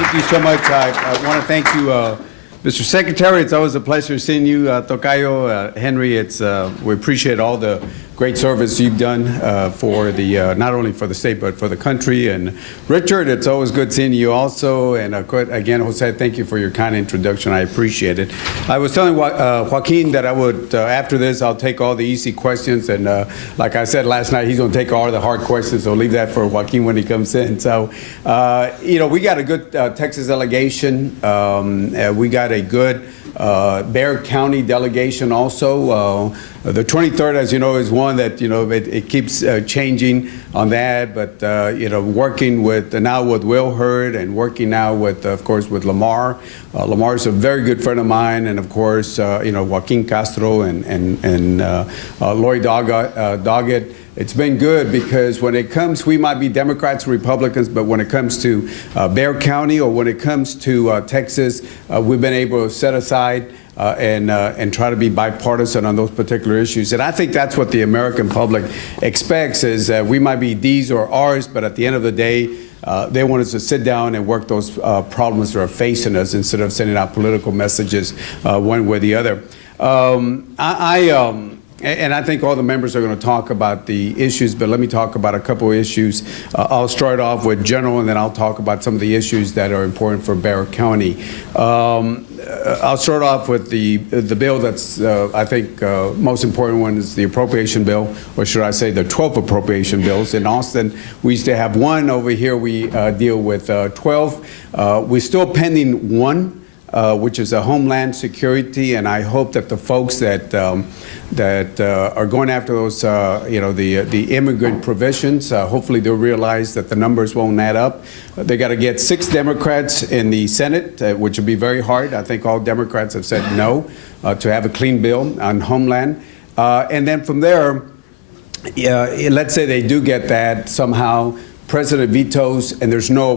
Thank you so much. I want to thank you, Mr. Secretary. It's always a pleasure seeing you, Tocayo, Henry. We appreciate all the great service you've done for the not only for the state but for the country. And Richard, it's always good seeing you also. And again, Jose, thank you for your kind introduction. I appreciate it. I was telling Joaquin that I would after this I'll take all the easy questions, and like I said last night, he's going to take all the hard questions. So leave that for Joaquin when he comes in. So you know, we got a good Texas delegation. We got a good Bexar County delegation also. The 23rd, as you know, is one that, you know, it keeps changing on that, but, you know, working with now with Will Hurd and working now with, of course, with Lamar. Lamar is a very good friend of mine, and of course, you know, Joaquin Castro and Lori Doggett. It's been good because when it comes, we might be Democrats or Republicans, but when it comes to Bexar County or when it comes to Texas, we've been able to set aside and try to be bipartisan on those particular issues. And I think that's what the American public expects is we might be D's or R's, but at the end of the day, they want us to sit down and work those problems that are facing us instead of sending out political messages one way or the other. And I think all the members are going to talk about the issues, but let me talk about a couple of issues. I'll start off with general, and then I'll talk about some of the issues that are important for Bexar County. I'll start off with the bill that's, I think, most important one is the appropriation bill, or should I say the 12 appropriation bills. In Austin, we used to have one. Over here, we deal with 12. We're still pending one, which is a Homeland Security, and I hope that the folks that are going after those, you know, the immigrant provisions, hopefully they'll realize that the numbers won't add up. They got to get 6 Democrats in the Senate, which will be very hard. I think all Democrats have said no to have a clean bill on Homeland. And then from there, let's say they do get that somehow. President vetoes, and there's no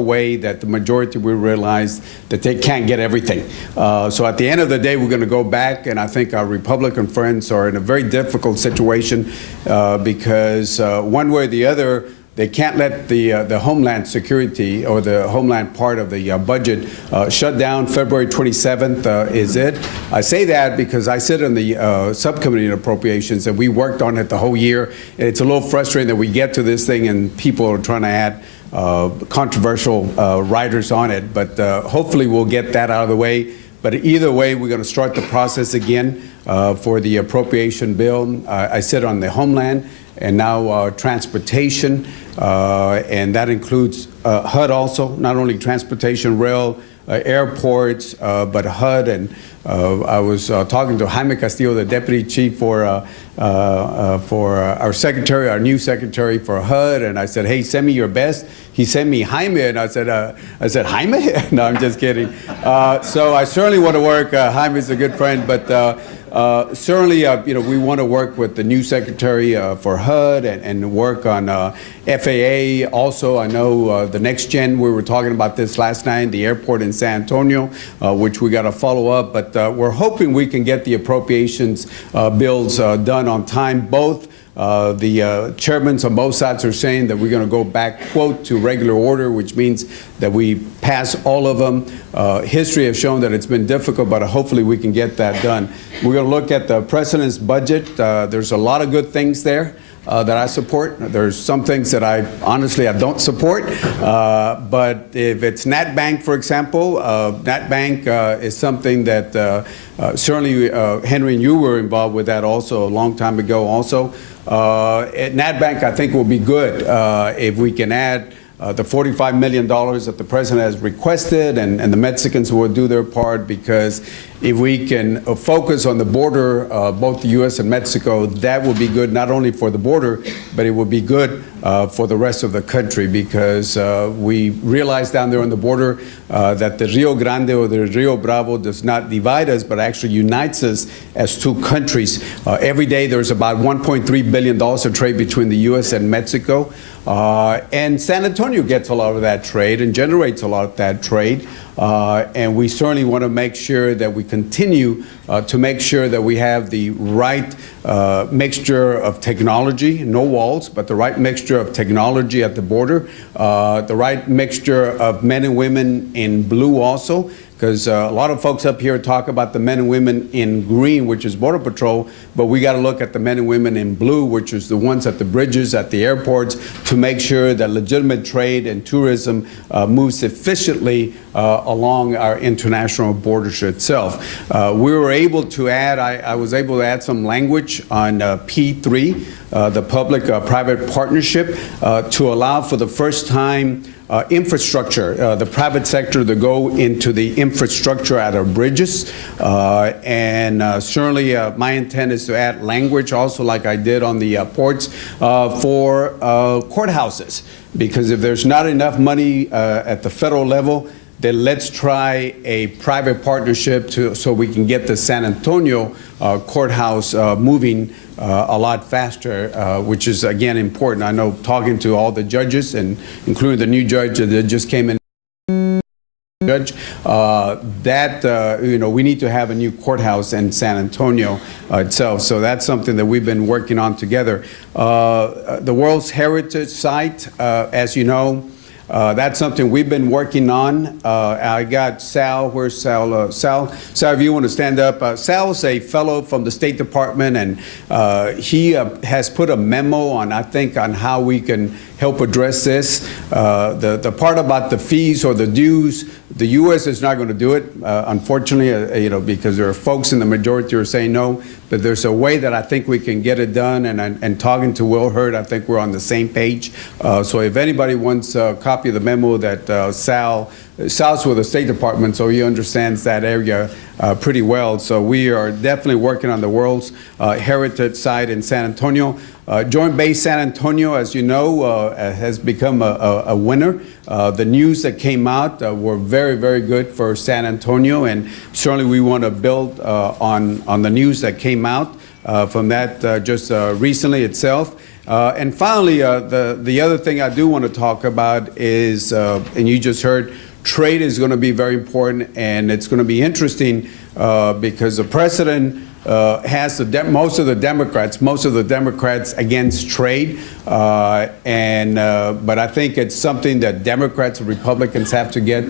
way that the majority will realize that they can't get everything. So at the end of the day, we're going to go back, and I think our Republican friends are in a very difficult situation because one way or the other, they can't let the Homeland Security or the Homeland part of the budget shut down. February 27th is it. I say that because I sit in the subcommittee on appropriations, and we worked on it the whole year. It's a little frustrating that we get to this thing and people are trying to add controversial riders on it, but hopefully we'll get that out of the way. But either way, we're going to start the process again for the appropriation bill. I sit on the Homeland and now transportation, and that includes HUD also, not only transportation, rail, airports, but HUD. And I was talking to Jaime Castillo, the deputy chief for our secretary, our new secretary for HUD, and I said, hey, send me your best. He sent me Jaime, and I said, Jaime? No, I'm just kidding. So I certainly want to work. Jaime's a good friend, but certainly, you know, we want to work with the new secretary for HUD and work on FAA. Also, I know the next gen, we were talking about this last night, the airport in San Antonio, which we got to follow up. But we're hoping we can get the appropriations bills done on time. Both the chairmen on both sides are saying that we're going to go back, quote, to regular order, which means that we pass all of them. History has shown that it's been difficult, but hopefully we can get that done. We're going to look at the president's budget. There's a lot of good things there that I support. There's some things that I don't support. But if it's Nat Bank, for example, Nat Bank is something that certainly Henry and you were involved with that also a long time ago also. At Nat Bank, I think will be good if we can add the $45 million that the president has requested, and the Mexicans will do their part, because if we can focus on the border, both the U.S. and Mexico, that will be good not only for the border, but it will be good for the rest of the country, because we realize down there on the border that the Rio Grande or the Rio Bravo does not divide us, but actually unites us as two countries. Every day there's about $1.3 billion of trade between the U.S. and Mexico. And San Antonio gets a lot of that trade and generates a lot of that trade. And we certainly want to make sure that we continue to make sure that we have the right mixture of technology, no walls, but the right mixture of technology at the border, the right mixture of men and women in blue also, because a lot of folks up here talk about the men and women in green, which is Border Patrol, but we got to look at the men and women in blue, which is the ones at the bridges, at the airports, to make sure that legitimate trade and tourism moves efficiently along our international borders itself. We were able to add, I was able to add some language on P3, the public-private partnership, to allow for the first time infrastructure, the private sector to go into the infrastructure at our bridges. Certainly my intent is to add language also, like I did on the ports, for courthouses. Because if there's not enough money at the federal level, then let's try a private partnership so we can get the San Antonio courthouse moving a lot faster, which is, again, important. I know talking to all the judges, and including the new judge that just came in, Judge, we need to have a new courthouse in San Antonio itself. So that's something that we've been working on together. The World Heritage Site, as you know, that's something we've been working on. I got Sal. Where's Sal? Sal, if you want to stand up. Sal's a fellow from the State Department, and he has put a memo on, I think, on how we can help address this. The part about the fees or the dues, the U.S. is not going to do it, unfortunately, because there are folks in the majority who are saying no. But there's a way that I think we can get it done. And talking to Will Hurd, I think we're on the same page. So if anybody wants a copy of the memo that Sal's with the State Department, so he understands that area pretty well. So we are definitely working on the World's Heritage Site in San Antonio. Joint Base San Antonio, as you know, has become a winner. The news that came out were very, very good for San Antonio, and certainly we want to build on the news that came out from that just recently itself. And finally, the other thing I do want to talk about is, and you just heard, trade is going to be very important, and it's going to be interesting because the president has most of the Democrats against trade, but I think it's something that Democrats and Republicans have to get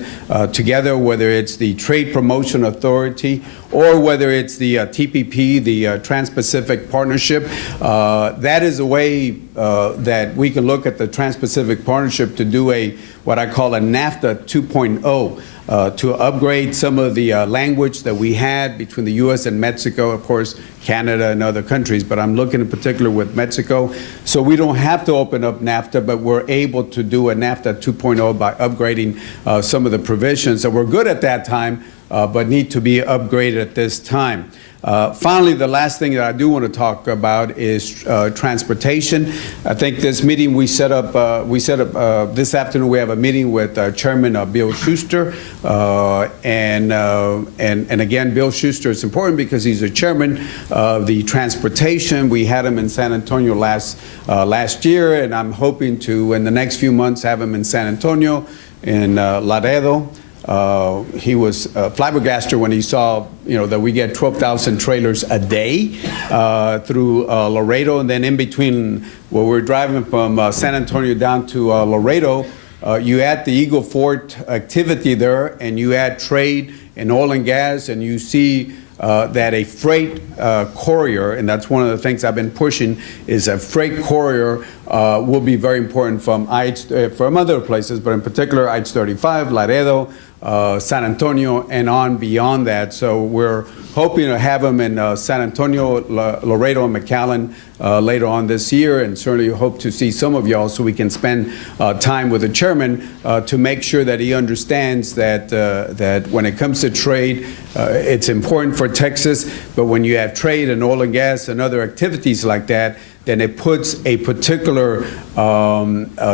together, whether it's the Trade Promotion Authority or whether it's the TPP, the Trans-Pacific Partnership. That is a way that we can look at the Trans-Pacific Partnership to do what I call a NAFTA 2.0. To upgrade some of the language that we had between the U.S. and Mexico, of course, Canada and other countries, but I'm looking in particular with Mexico. So we don't have to open up NAFTA, but we're able to do a NAFTA 2.0 by upgrading some of the provisions that were good at that time, but need to be upgraded at this time. Finally, the last thing that I do want to talk about is transportation. I think this meeting we set up this afternoon. We have a meeting with Chairman Bill Schuster, and again, Bill Schuster is important because he's the chairman of the transportation. We had him in San Antonio last year, and I'm hoping to, in the next few months, have him in San Antonio, in Laredo. He was flabbergasted when he saw, that we get 12,000 trailers a day through Laredo, and then in between, where we're driving from San Antonio down to Laredo, you add the Eagle Ford activity there, and you add trade and oil and gas, and you see that a freight courier, and that's one of the things I've been pushing, is a freight courier will be very important from other places, but in particular I-35, Laredo, San Antonio, and on beyond that. So we're hoping to have them in San Antonio, Laredo, and McAllen later on this year, and certainly hope to see some of y'all so we can spend time with the chairman to make sure that he understands that that when it comes to trade, it's important for Texas, but when you have trade and oil and gas and other activities like that, then it puts a particular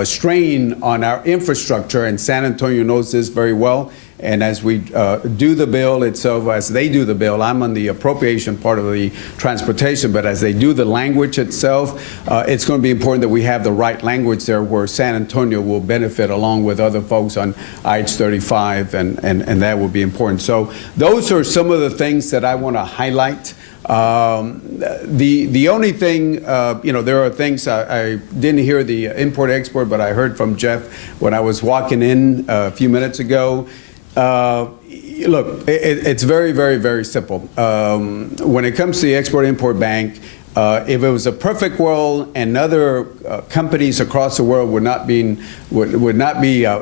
strain on our infrastructure, and San Antonio knows this very well. And as we do the bill itself, as they do the bill, I'm on the appropriation part of the transportation, but as they do the language itself, it's going to be important that we have the right language there where San Antonio will benefit along with other folks on IH-35, and that will be important. So those are some of the things that I want to highlight. The only thing, there are things, I didn't hear the import-export, but I heard from Jeff when I was walking in a few minutes ago. Look, it's very, very, very simple. When it comes to the Export-Import Bank, if it was a perfect world and other companies across the world would not be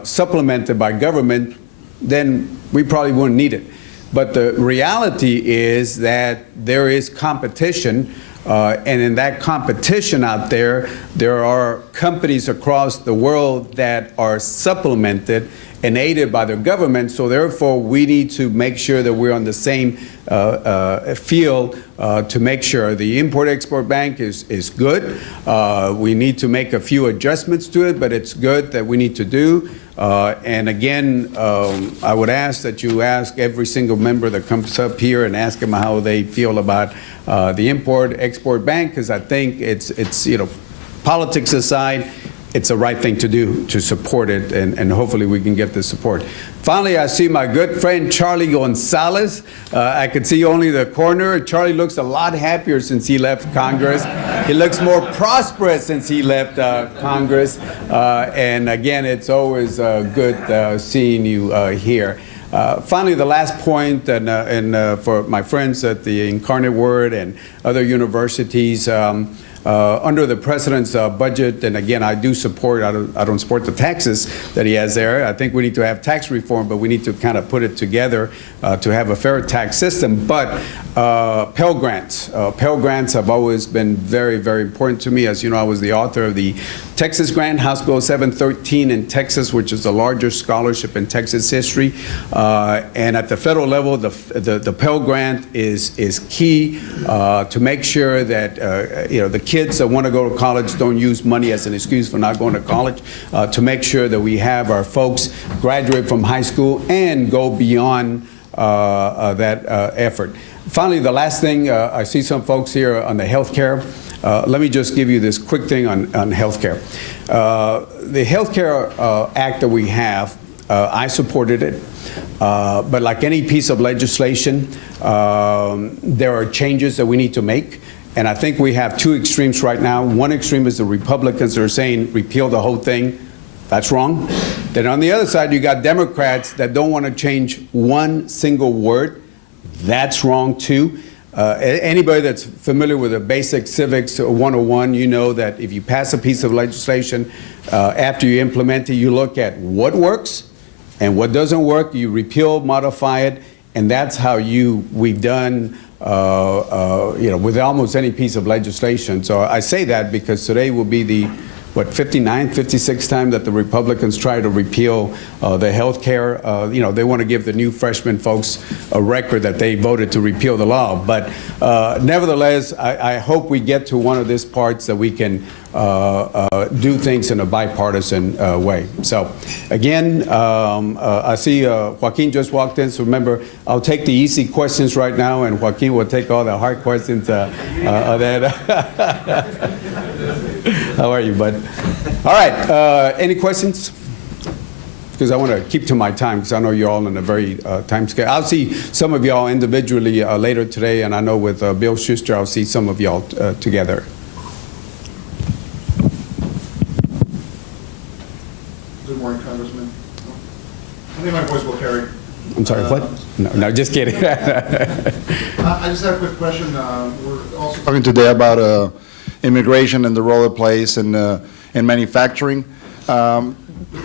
supplemented by government, then we probably wouldn't need it. But the reality is that there is competition, and in that competition out there, there are companies across the world that are supplemented and aided by the government. So therefore, we need to make sure that we're on the same field to make sure the Import-Export Bank is good. We need to make a few adjustments to it, but it's good that we need to do. And again, I would ask that you ask every single member that comes up here and ask them how they feel about the Import-Export Bank, because I think it's politics aside, it's the right thing to do to support it, and hopefully we can get the support. Finally, I see my good friend Charlie Gonzalez. I could see only the corner. Charlie looks a lot happier since he left Congress. He looks more prosperous since he left Congress. And again, it's always good seeing you here. Finally, the last point, and for my friends at the Incarnate Word and other universities, under the president's budget, and again, I do support, I don't support the taxes that he has there. I think we need to have tax reform, but we need to kind of put it together to have a fair tax system. But Pell Grants have always been very, very important to me. As you know, I was the author of the Texas Grant, House Bill 713 in Texas, which is the largest scholarship in Texas history. And at the federal level, the Pell Grant is key to make sure that the kids that want to go to college don't use money as an excuse for not going to college, to make sure that we have our folks graduate from high school and go beyond that effort. Finally, the last thing, I see some folks here on the health care. Let me just give you this quick thing on health care. The Health Care Act that we have, I supported it. But like any piece of legislation, there are changes that we need to make. And I think we have two extremes right now. One extreme is the Republicans that are saying repeal the whole thing. That's wrong. Then on the other side, you got Democrats that don't want to change one single word. That's wrong too. Anybody that's familiar with the basic civics 101, you know that if you pass a piece of legislation, after you implement it, you look at what works and what doesn't work. You repeal, modify it, and that's how we've done with almost any piece of legislation. So I say that because today will be the 59th, 56th time that the Republicans try to repeal the health care. They want to give the new freshman folks a record that they voted to repeal the law. But nevertheless, I hope we get to one of these parts that we can do things in a bipartisan way. So again, I see Joaquin just walked in, so remember, I'll take the easy questions right now, and Joaquin will take all the hard questions. How are you, bud? All right, any questions? Because I want to keep to my time, because I know you're all in a very time scale. I'll see some of y'all individually later today, and I know with Bill Schuster, I'll see some of y'all together. Good morning, Congressman. I think my voice will carry. I'm sorry, what? No, just kidding. I just have a quick question. We're also talking today about immigration and the role it plays in manufacturing.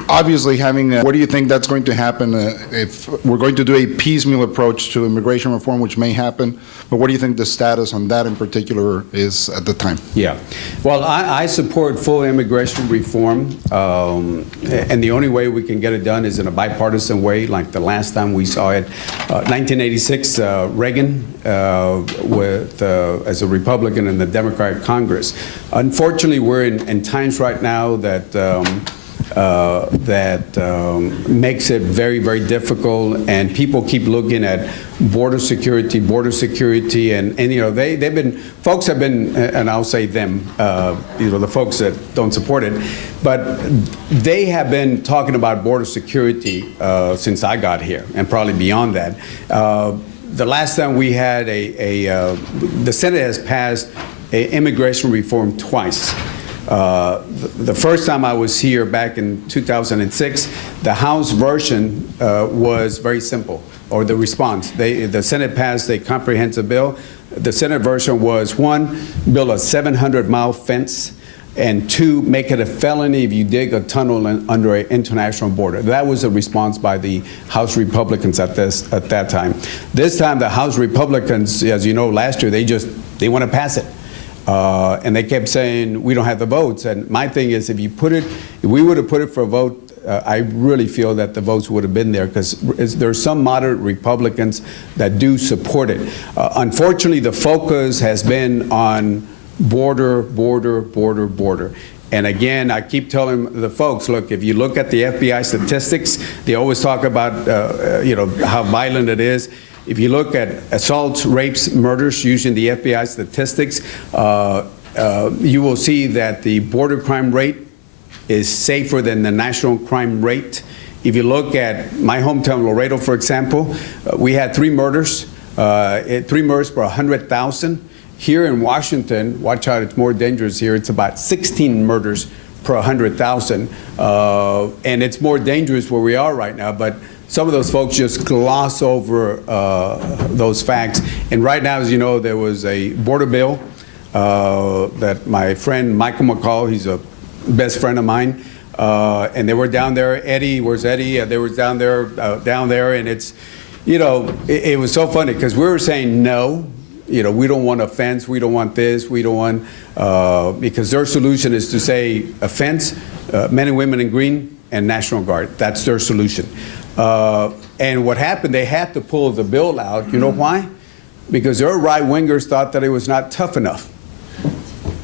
Obviously, what do you think that's going to happen if we're going to do a piecemeal approach to immigration reform, which may happen, but what do you think the status on that in particular is at the time? Yeah, well, I support full immigration reform, and the only way we can get it done is in a bipartisan way, like the last time we saw it. 1986, Reagan as a Republican in the Democratic Congress. Unfortunately, we're in times right now that that makes it very, very difficult, and people keep looking at border security, and you know, folks have been, and I'll say them, you know, the folks that don't support it, but they have been talking about border security since I got here, and probably beyond that. The last time we had the Senate has passed immigration reform twice. The first time I was here back in 2006, the House version was very simple, or the response. The Senate passed a comprehensive bill. The Senate version was, 1, build a 700-mile fence, and 2, make it a felony if you dig a tunnel under an international border. That was a response by the House Republicans at that time. This time, the House Republicans, as you know, last year, they want to pass it. And they kept saying, we don't have the votes. And my thing is, if we would have put it for a vote, I really feel that the votes would have been there, because there's some moderate Republicans that do support it. Unfortunately, the focus has been on border. And again, I keep telling the folks, look, if you look at the FBI statistics, they always talk about you know, how violent it is. If you look at assaults, rapes, murders using the FBI statistics, you will see that the border crime rate is safer than the national crime rate. If you look at my hometown, Laredo, for example, we had 3 murders, 3 murders per 100,000. Here in Washington, watch out, it's more dangerous here. It's about 16 murders per 100,000. And it's more dangerous where we are right now, but some of those folks just gloss over those facts. And right now, as you know, there was a border bill that my friend Michael McCall, he's a best friend of mine, and they were down there. Eddie, where's Eddie? They were down there, and it's, you know, it was so funny because we were saying no. You know, we don't want a fence, we don't want this, we don't want, because their solution is to say a fence, men and women in green, and National Guard. That's their solution. And what happened, they had to pull the bill out. You know why? Because their right-wingers thought that it was not tough enough.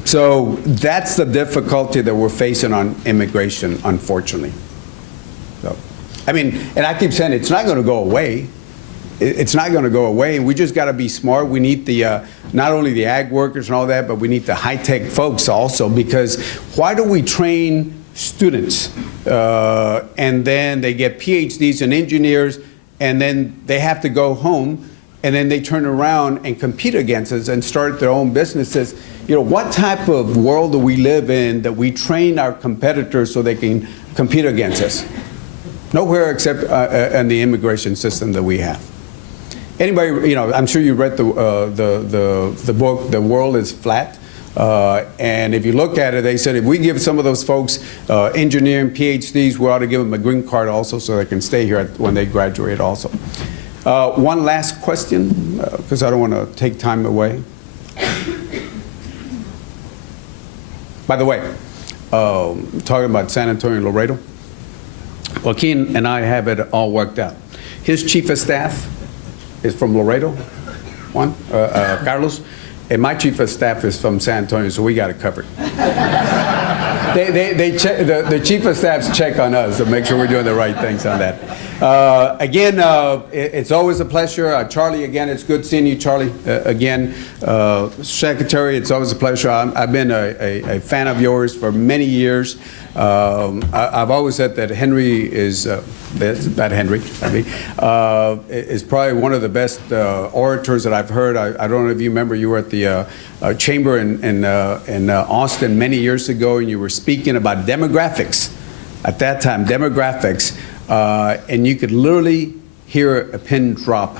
So that's the difficulty that we're facing on immigration, unfortunately. So, I mean, and I keep saying it's not going to go away. It's not going to go away. We just got to be smart. We need the not only the ag workers and all that, but we need the high-tech folks also, because why do we train students and then they get PhDs and engineers, and then they have to go home, and then they turn around and compete against us and start their own businesses? You know, what type of world do we live in that we train our competitors so they can compete against us? Nowhere except in the immigration system that we have. Anybody, you know, I'm sure you read the book, The World is Flat. And if you look at it, they said if we give some of those folks engineering PhDs, we ought to give them a green card also so they can stay here when they graduate also. One last question, because I don't want to take time away. By the way, talking about San Antonio and Laredo, Joaquin and I have it all worked out. His chief of staff is from Laredo, Carlos, and my chief of staff is from San Antonio, so we got it covered. The chief of staffs check on us to make sure we're doing the right things on that. Again, it's always a pleasure. Charlie, again, it's good seeing you, Charlie. Again, Secretary, it's always a pleasure. I've been a fan of yours for many years. I've always said that Henry is, is probably one of the best orators that I've heard. I don't know if you remember, you were at the chamber in Austin many years ago, and you were speaking about demographics. At that time, demographics, and you could literally hear a pin drop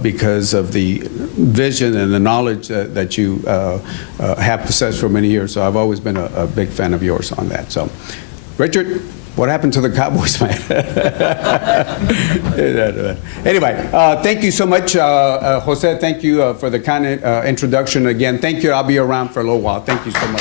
because of the vision and the knowledge that you have possessed for many years. So I've always been a big fan of yours on that. So, Richard, what happened to the Cowboys, man? Anyway, thank you so much, Jose. Thank you for the kind introduction again. Thank you. I'll be around for a little while. Thank you so much.